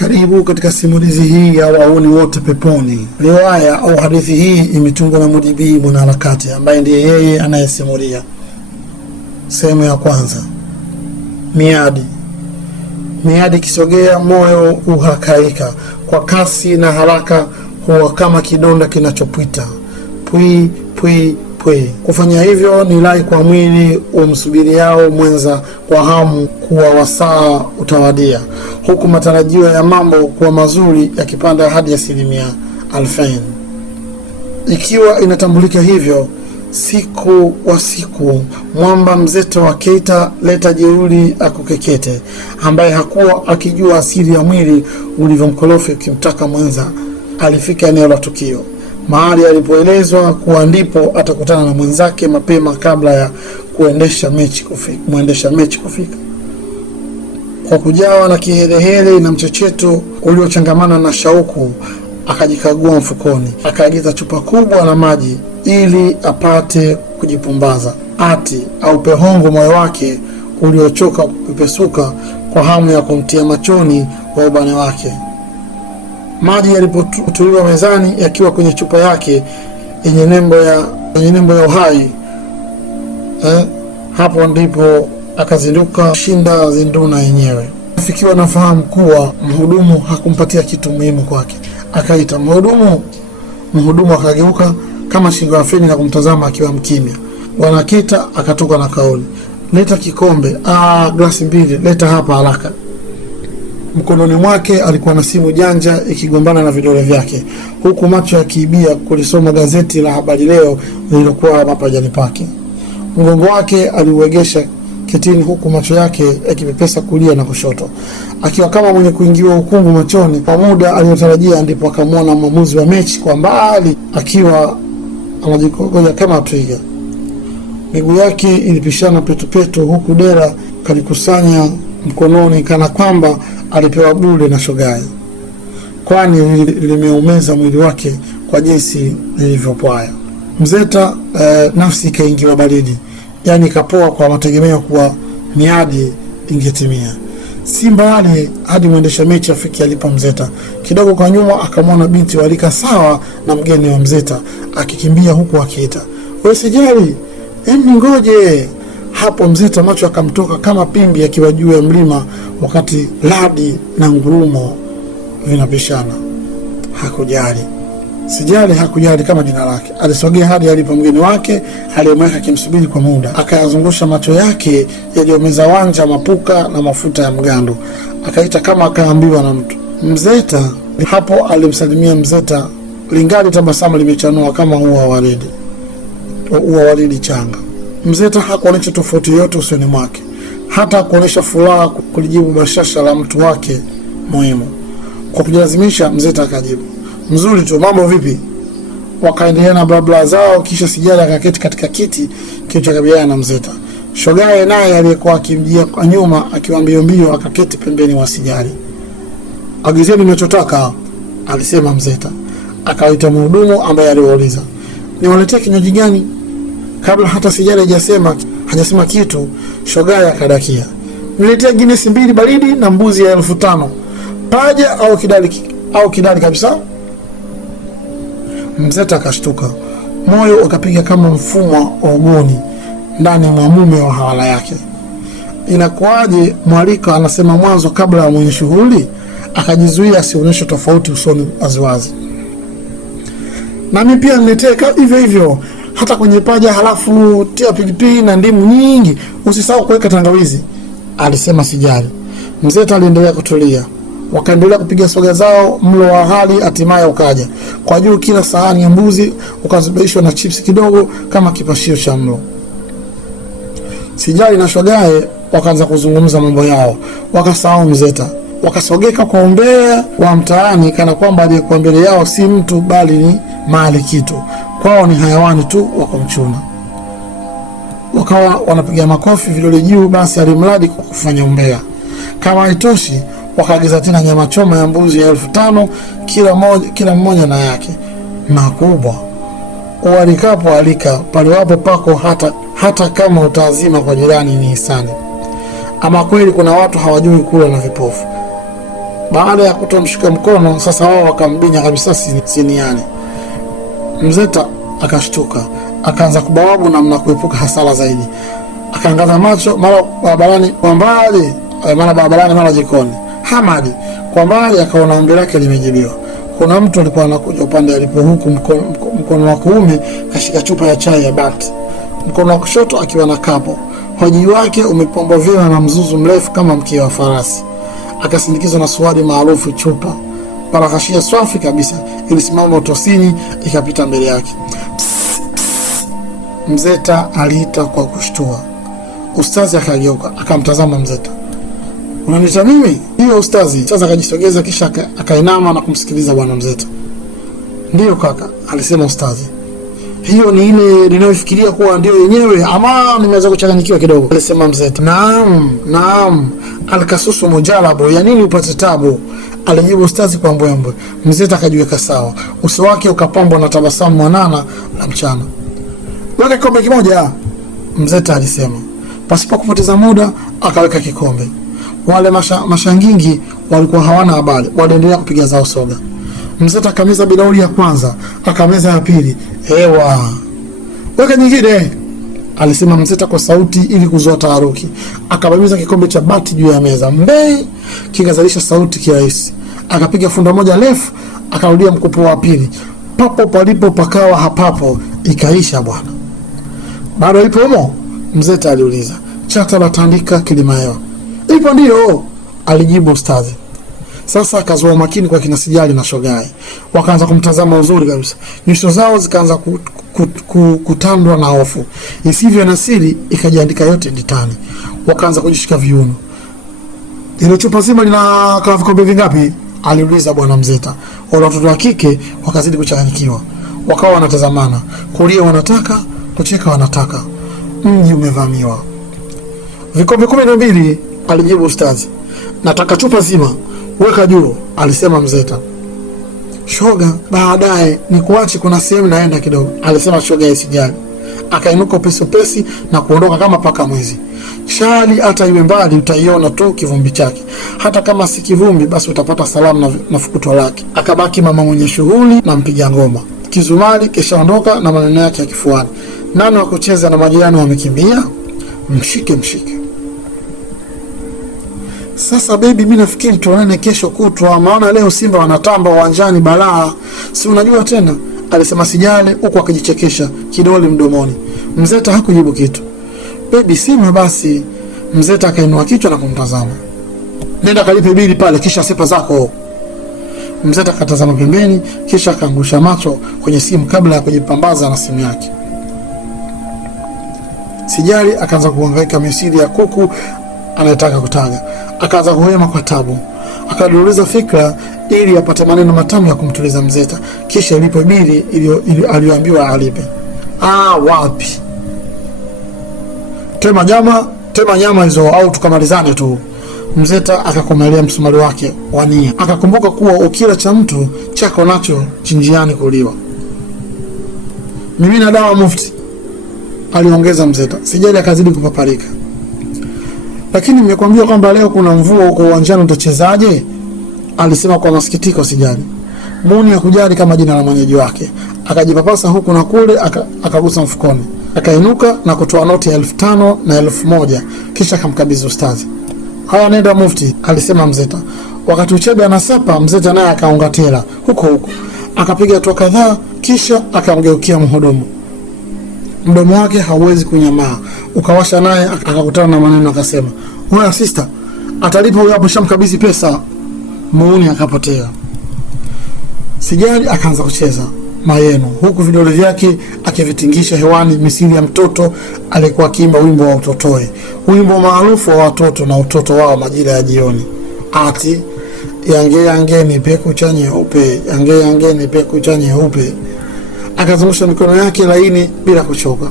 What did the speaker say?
Karibu katika simulizi hii ya Wahuni Wote Peponi. Riwaya au hadithi hii imetungwa na Mudibi mwanaharakati ambaye ndiye yeye anayesimulia. Sehemu ya kwanza. Miadi. Miadi kisogea, moyo uhakaika kwa kasi na haraka, huwa kama kidonda kinachopita. Pwi pwi pwi. Kufanya hivyo ni lai kwa mwili umsubiriao mwenza kwa hamu kuwa wasaa utawadia, huku matarajio ya mambo kuwa mazuri yakipanda hadi 2000%. Ikiwa inatambulika hivyo, siku wa siku mwamba mzito wa Keita leta jeuri akukekete, ambaye hakuwa akijua asili ya mwili ulivyomkorofi ukimtaka mwenza, alifika eneo la tukio, mahali alipoelezwa kuwa ndipo atakutana na mwenzake mapema kabla ya muendesha mechi kufika. Kwa kujawa na kiherehere na mchecheto uliochangamana na shauku, akajikagua mfukoni, akaagiza chupa kubwa la maji ili apate kujipumbaza. Ati au pehongo moyo wake uliochoka kupepesuka kwa hamu ya kumtia machoni wa ubane wake. Maji yalipotuliwa mezani yakiwa kwenye chupa yake yenye nembo ya uhai, hapo ndipo akazinduka shinda zinduna yenyewe. Afikiwa na fahamu kuwa mhudumu hakumpatia kitu muhimu kwake. Akaita, "Mhudumu." Mhudumu akageuka kama shingo ya feni na kumtazama akiwa mkimya. Bwana Keita akatoka na kauli, "Leta kikombe, glasi 2, leta hapa haraka." Mkononi mwake alikuwa na simu janja ikigombana na vidole vyake, huku macho yakiibia kulisoma gazeti la Habari Leo lililokuwa mapajani pake. Mgongo wake aliuegesha ketini, huku macho yake yakipepesa kulia na kushoto, akiwa kama mwenye kuingiwa ukungu machoni. Kwa muda aliotarajia, ndipo akamwona mwamuzi wa mechi kwa mbali akiwa anajikogoja kama twiga. Miguu yake ilipishana petupetu, huku dera kalikusanya mkononi kana kwamba alipewa bure na shogai, kwani limeumeza mwili wake kwa jinsi lilivyopwaya. Mzeta nafsi ikaingiwa baridi, yani kapoa kwa mategemeo kuwa miadi ingetimia. Si mbali hadi mwendesha mechi afiki alipo Mzeta. Kidogo kwa nyuma akamwona binti walika sawa na mgeni wa Mzeta akikimbia huku akiita, "Wewe sijali, ngoje." Hapo Mzeta macho akamtoka kama pimbi akiwa juu ya mlima wakati radi na ngurumo vinapishana. Hakujali. Sijali hakujali kama jina lake. Alisogea hadi alipo mgeni wake aliyemweka kimsubiri kwa muda. Akayazungusha macho yake yaliyomeza wanja, mapuka na mafuta ya mgando. Akaita kama akaambiwa na mtu, "Mzeta." Hapo alimsalimia Mzeta, lingali tabasamu limechanua kama ua waridi changa. Mzeta hakuonyesha tofauti yote usoni mwake, hata kuonyesha furaha kulijibu bashasha la mtu wake muhimu. Kwa kujilazimisha, Mzeta akajibu, "Mzuri tu, mambo vipi?" Wakaendelea na blabla zao, kisha Sijali akaketi katika kiti kilichokabiliana na Mzeta. Shogaye naye aliyekuwa akimjia kwa nyuma akiwa mbio akaketi pembeni wa Sijali. "Agizeni mnachotaka," alisema Mzeta. Akawaita mhudumu ambaye aliwauliza, "Niwaletee kinywaji gani?" Kabla hata Sijali hajasema kitu, shogaye akadakia, "Niletee Guinness 2 baridi na mbuzi ya 1500. Paja au kidali kabisa." Mzeta akashtuka, moyo ukapiga kama mfumo wa ugoni ndani mwa mume wa hawala yake. Inakuaje mwaliko anasema mwanzo kabla ya mwenye shughuli? Akajizuia asionyeshe tofauti usoni waziwazi. "Nami pia niletee hivyo hivyo, hata kwenye paja, halafu tia pilipili na ndimu nyingi, usisahau kuweka tangawizi," alisema Sijali. Mzeta aliendelea kutulia. Wakaendelea kupiga soga zao. Mlo wa hali hatimaye ukaja. Kwa juu kila sahani ya mbuzi ukazibishwa na chips kidogo kama kipashio cha mlo. Sijali na shogaye wakaanza kuzungumza mambo yao, wakasahau Mzeta. Wakasogeka kwa umbea wa mtaani kana kwamba aliyekuwa mbele yao si mtu bali ni mali kitu. Kwao ni hayawani tu wa kumchuna. Wakawa wanapiga makofi vidole juu, basi alimradi kwa kufanya umbea. Kama haitoshi, wakaagiza tena nyama choma ya mbuzi ya 1500 kila mmoja na yake makubwa. Ualikapo alika, pale wapo pako hata kama utaazima kwa jirani ni hisani. Ama kweli kuna watu hawajui kula na vipofu. Baada ya kutomshika mkono, sasa wao wakambinya kabisa siniani. Mzeta akashtuka, akaanza kubawabu namna kuepuka hasara zaidi. Akaangaza macho mara barabarani kwa mbali, mara jikoni. Hamadi kwa mbali akaona ombi lake limejibiwa. Kuna mtu alikuwa anakuja upande alipo, huku mkono wa kuume kashika chupa ya chai ya bati, mkono wa kushoto akiwa na kapo. Hoji wake umepombwa vyema na mzuzu mrefu kama mkia wa farasi. Akasindikizwa na suwadi maarufu chupa. Parakashia swafi kabisa ilisimama utosini ikapita mbele yake. Psss, psss. Mzeta aliita kwa kushtua. Ustazi akageuka akamtazama Mzeta. Unaniita mimi? Hiyo ustazi. Sasa akajisogeza kisha akainama na kumsikiliza bwana Mzeta. Ndiyo kaka, alisema ustazi. Hiyo ni ile ninayofikiria kuwa ndio yenyewe ama nimeweza kuchanganyikiwa kidogo, alisema Mzeta. Naam, alikasusu mujalabu, ya nini upate tabu, alijibu ustazi kwa mbwembwe. Mzeta akajiweka sawa, uso wake ukapambwa na tabasamu mwanana la mchana. Weka kikombe kimoja, Mzeta alisema. Pasipo kupoteza muda akaweka kikombe. Wale mashangingi walikuwa hawana habari, waliendelea kupiga zao soga. Mzeta akameza bilauri ya kwanza, akameza ya pili. Hewa, weka nyingine, alisema Mzeta kwa sauti ili kuzoa taharuki. Akabamiza kikombe cha bati juu ya meza. Mbe, kikazalisha sauti kirahisi. Akapiga funda moja refu, akarudia mkopo wa pili. Papo palipo pakawa hapapo, ikaisha bwana. Bado ipo humo? Mzeta aliuliza. Chata la tandika kilimahewa. Ipo ndio, alijibu ustazi. Sasa akazoa makini kwa kina Sijali na Shogai. Wakaanza kumtazama uzuri kabisa. Nyuso zao zikaanza kutandwa na hofu. Isivyo na siri ikajiandika yote nditani. Wakaanza kujishika viuno. Ile chupa zima lina kama vikombe vingapi? Aliuliza bwana Mzeta. Wale watoto wa kike wakazidi kuchanganyikiwa. Wakawa wanatazamana. Kulia wanataka, kucheka wanataka. Mji umevamiwa. Vikombe 12, alijibu ustazi. Nataka chupa zima. Weka juu, alisema Mzeta. Shoga, baadaye ni kuachi kuna sehemu naenda kidogo, alisema Shoga Sijali. Akainuka upesi na kuondoka kama paka mwizi. Shali hata iwe mbali utaiona tu kivumbi chake. Hata kama si kivumbi basi utapata salamu na fukuto lake. Akabaki mama mwenye shughuli na mpiga ngoma. Kizumari kishaondoka na maneno yake ya kifuani. Nani wa kucheza na majirani wamekimbia? Mshike. Sasa baby, mimi nafikiri tuonane kesho kutwa, maana leo Simba wanatamba uwanjani balaa. Si unajua tena, alisema Sijale huku akijichekesha kidole mdomoni. Mzeta hakujibu kitu. Baby, sema basi. Mzeta akainua kichwa na kumtazama. Nenda kalipe bili pale kisha sepa zako. Mzeta akatazama pembeni kisha akaangusha macho kwenye simu kabla ya kujipambaza na simu yake. Sijali akaanza kuhangaika misili ya kuku anayetaka kutaga. Akaanza kuhema kwa tabu. Akaduliza fikra ili apate maneno matamu ya kumtuliza Mzeta. Kisha ilipo bili aliyoambiwa alipe. Wapi? Tema nyama hizo au tukamalizane tu. Mzeta akakomelea msumari wake wania. Akakumbuka kuwa ukila cha mtu chako nacho chinjiani kuliwa. Mimi na dawa mufti, aliongeza Mzeta. Sijali akazidi kupaparika. Lakini nimekwambia kwamba leo kuna mvua huko uwanjani, utachezaje? Alisema kwa masikitiko Sijali. Muni ya kujali kama jina la mwenyeji wake. Akajipapasa huku na kule, akagusa mfukoni. Akainuka na kutoa noti ya 5,000 na 1,000 kisha akamkabidhi ustazi. Haya, nenda mufti, alisema Mzeta. Wakati Uchebe anasapa, Mzeta naye akaungatela huko. Akapiga hatua kadhaa kisha akamgeukia mhudumu. Mdomo wake hauwezi kunyamaa. Ukawasha naye akakutana na maneno akasema, "Wewe sister, atalipa huyo hapo, shamkabidhi pesa." Muuni akapotea. Sijali akaanza kucheza mayeno huku vidole vyake akivitingisha hewani misili ya mtoto alikuwa akiimba wimbo wa utotoe, wimbo maarufu wa watoto na utoto wao majira ya jioni. Ati yange nipe kucha nyeupe, yange nipe kucha nyeupe. Akazungusha mikono yake laini bila kuchoka.